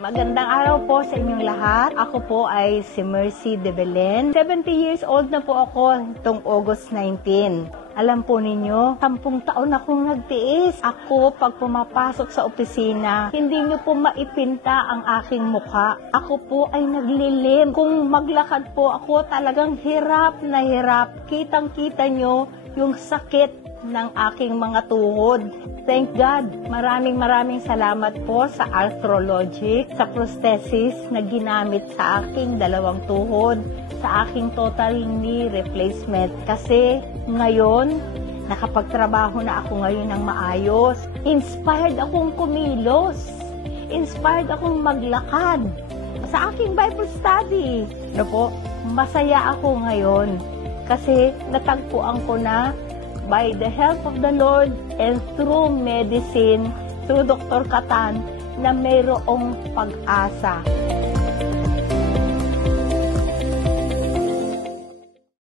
Magandang araw po sa inyong lahat. Ako po ay si Mercy De Belen. 70 years old na po ako itong August 19. Alam po ninyo, 10 taon akong nagtiis. Ako, pag pumapasok sa opisina, hindi nyo po maipinta ang aking mukha. Ako po ay naglilim. Kung maglakad po ako, talagang hirap na hirap. Kitang-kita nyo yung sakit ng aking mga tuhod. Thank God, maraming salamat po sa Arthrologic, sa prosthesis na ginamit sa aking dalawang tuhod, sa aking total knee replacement. Kasi ngayon, nakapagtrabaho na ako ngayon ng maayos. Inspired akong kumilos. Inspired akong maglakad sa aking Bible study. Ano po, masaya ako ngayon kasi natagpuan ko na by the help of the Lord and through medicine, through Dr. Catan, na mayroong pag-asa.